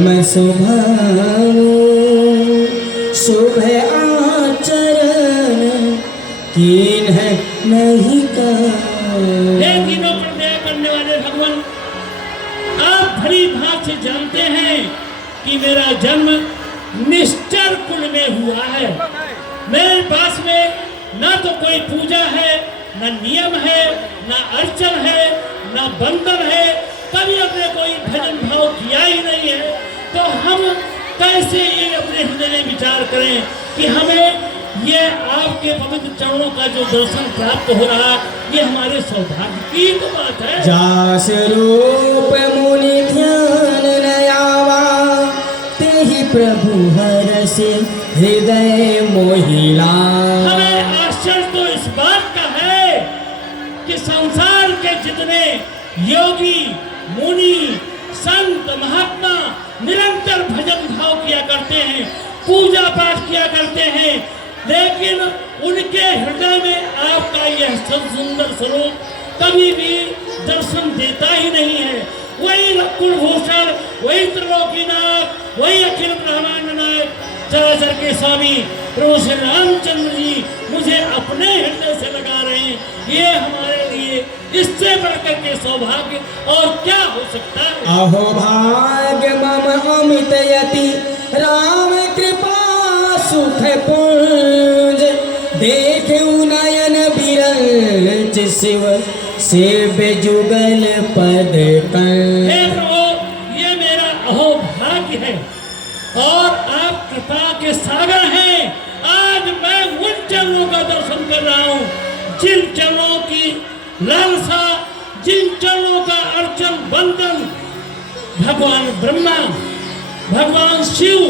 मैं सुभाऊं शुभ आचरण कीन है नहीं कर। हे तीनों पर दया करने वाले भगवान, आप भली भांति से जानते हैं कि मेरा जन्म निश्चर कुल में हुआ है। मेरे पास में ना तो कोई पूजा है, ना नियम है, ना अर्चन है, ना बंधन है, कभी अपने कोई भजन भाव किया ही नहीं है। तो हम कैसे ये अपने हृदय में विचार करें कि हमें ये आपके पवित्र चरणों का जो दर्शन प्राप्त हो रहा, ये हमारे सौभाग्य की तो बात है। जास रूप मुनि ध्यान नयावा तेहि प्रभु हरस हृदय मोहिला। हमें आश्चर्य तो इस बात का है कि संसार के जितने योगी मुनि संत महात्मा निरंतर भजन भाव किया करते हैं, पूजा पाठ किया करते हैं, लेकिन उनके हृदय में आपका यह सुंदर स्वरूप कभी भी दर्शन देता ही नहीं है। वही कुलभूषण, वही त्रिलोकीनाथ, वही अखिल ब्रह्मांड नायक चराचर के स्वामी प्रभु श्री रामचंद्र जी मुझे अपने हृदय से लगा रहे हैं। ये हमारे लिए इससे बढ़कर के सौभाग्य और क्या हो सकता है। अहो भाग्य मम अमित यति राम कृपा सुख पुंज देखु नयन बिरंच शिव सेव्य जुगल पद कंज। हे प्रभु, ये मेरा अहो भाग्य है और आप कृपा के सागर हैं। आज मैं उन चरणों का दर्शन कर रहा हूँ जिन चरणों की लालसा, जिन चरणों का अर्चन बंदन भगवान ब्रह्मा, भगवान शिव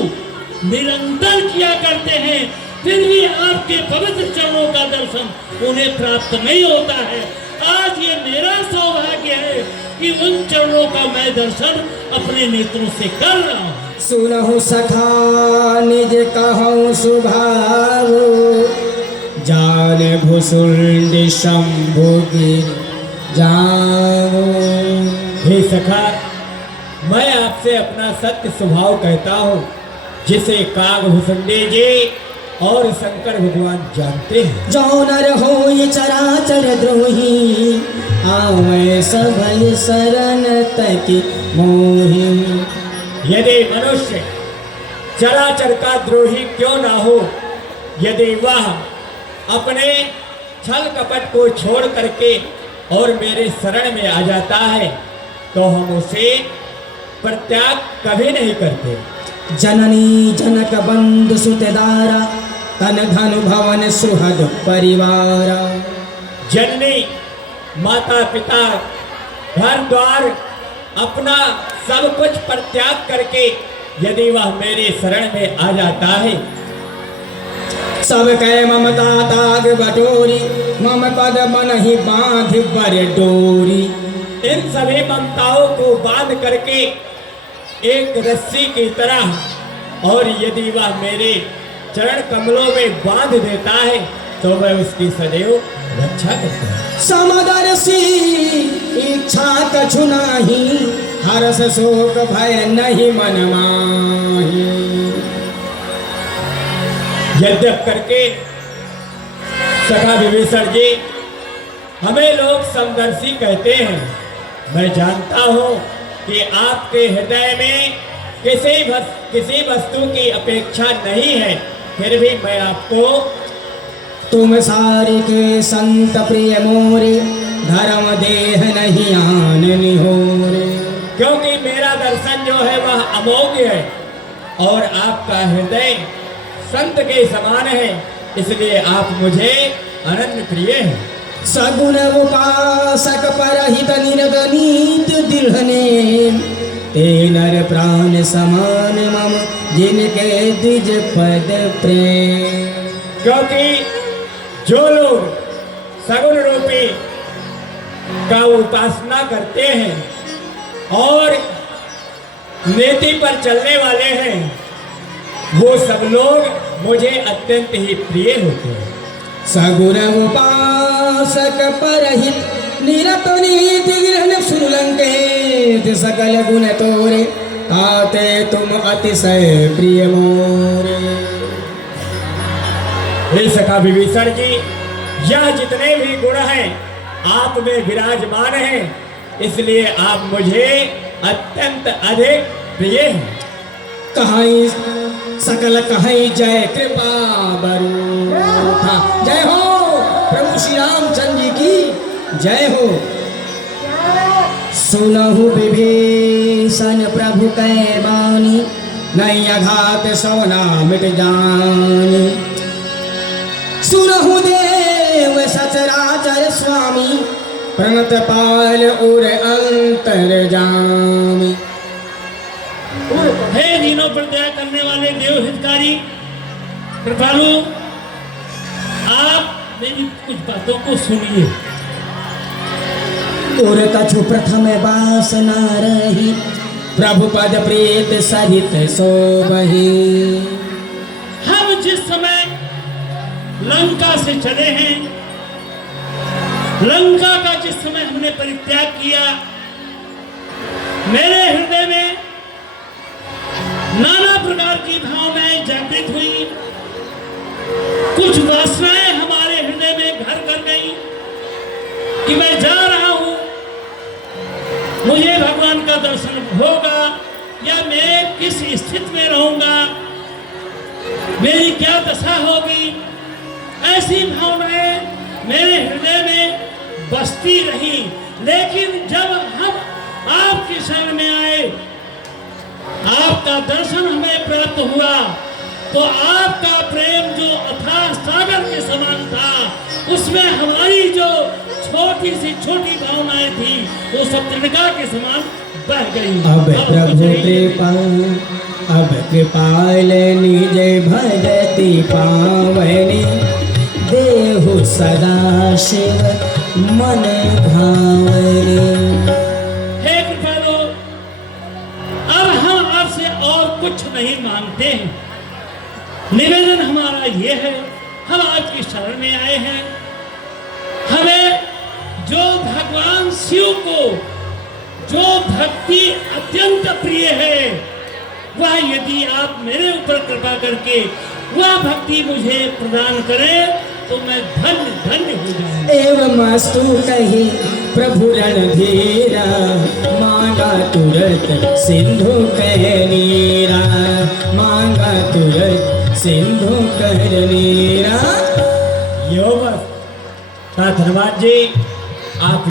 निरंतर किया करते हैं, फिर भी आपके पवित्र चरणों का दर्शन उन्हें प्राप्त नहीं होता है। आज ये मेरा सौभाग्य है कि उन चरणों का मैं दर्शन अपने नेत्रों से कर रहा हूँ। सुनहु सखा निज कहूँ सुभावो जान भुसुंड शंभु गिर जाओ। हे सखा, मैं आपसे अपना सत्य स्वभाव कहता हूँ जिसे काग भुसुंडी जी और शंकर भगवान जानते हैं। जो नर हो ये चराचर द्रोही आवे सबल शरण तक मोहि। यदि मनुष्य चराचर का द्रोही क्यों ना हो, यदि वह अपने छल कपट को छोड़ करके और मेरे शरण में आ जाता है तो हम उसे परित्याग कभी नहीं करते। जननी जनक बंधु सुतदारा तन धन भवन सुहद परिवारा। जननी माता पिता घर द्वार अपना सब कुछ परित्याग करके यदि वह मेरे शरण में आ जाता है, सब कह ममता ताग बटोरी मम पद मन ही बांध बर डोरी। इन सभी ममताओं को बांध करके एक रस्सी की तरह और यदि वह मेरे चरण कमलों में बांध देता है तो मैं उसकी सदैव रक्षा करता हूँ। समदर्शी इच्छा कछु नाही हर्ष शोक भय नहीं मन माही। यद्यप करके सखा विभीषण जी हमें लोग समदर्शी कहते हैं, मैं जानता हूँ कि आपके हृदय में किसी वस्तु की अपेक्षा नहीं है, फिर भी मैं आपको तुम सारे के संत प्रिय मोरे धर्म देह नहीं आन निहोरे। क्योंकि मेरा दर्शन जो है वह अमोघ है और आपका हृदय संत के समान है, इसलिए आप मुझे अनन्य प्रिय हैं। सगुण उपासक परहित निरत नीत दृढ़ने ते नर प्राण समान मम जिनके द्विज पद प्रेम। क्योंकि जो लोग सगुण रूपी का उपासना करते हैं और नीति पर चलने वाले हैं, वो सब लोग मुझे अत्यंत ही प्रिय होते हैं। सगुण उपासक परहित निरत नीति ग्रहण सुरलंकेत सकल गुण तोरे ताते तुम अतिशय प्रिय मोरे। हे सखा विभीषण जी, यह जितने भी गुण हैं आप में विराजमान हैं, इसलिए आप मुझे अत्यंत अधिक प्रिय हैं। कहाई सकल कहाई जय कृपा बरूठा। जय हो प्रभु श्री रामचंद्र जी की जय हो। सुनहु विभीषण प्रभु कै बानी, नहीं अघात सवना मिट जानी। सुनहु देव सचराचर स्वामी, प्रणत पाल उर अंतर जामी। हे दीनों पर दया करने वाले देव हितकारी कृपालु, आप मेरी कुछ बातों को सुनिए। उर कछु प्रथम वासना रही, प्रभु पद प्रीत सहित सोबही। हम जिस समय लंका से चले हैं, लंका का जिस समय हमने परित्याग किया, मेरे हृदय में नाना प्रकार की भावनाएं जागृत हुई। कुछ वासनाएं हमारे हृदय में घर कर गई कि मैं जा रहा हूं, मुझे भगवान का दर्शन होगा या मैं किस स्थिति में रहूंगा, मेरी क्या दशा होगी। ऐसी भावनाएं मेरे हृदय में बसती रही। लेकिन जब हम आपके शरण में आए, आपका दर्शन हमें प्राप्त हुआ, तो आपका प्रेम जो अथाह सागर के समान था, उसमें हमारी जो छोटी सी छोटी भावनाएं थी, वो सब तृणिका के समान बह गई। अब प्रभु कृपा, अब कृपाल निज भगति पावनी, देहु सदा शिव मन भावनी। हे कृपालो, अब हम आपसे और कुछ नहीं मांगते हैं। निवेदन हमारा ये है, हम आपकी शरण में आए हैं। हमें जो भगवान शिव को जो भक्ति अत्यंत प्रिय है, वह यदि आप मेरे ऊपर कृपा करके वह भक्ति मुझे प्रदान करें, तो मैं धन्य धन्य हो जाऊंगा। एवं अस्तु कही प्रभु रणधीरा, मांगा तुरंत सिंधु कह नीरा, मांगा तुरंत सिंधु कह नीरा। यो बस, धन्यवाद जी।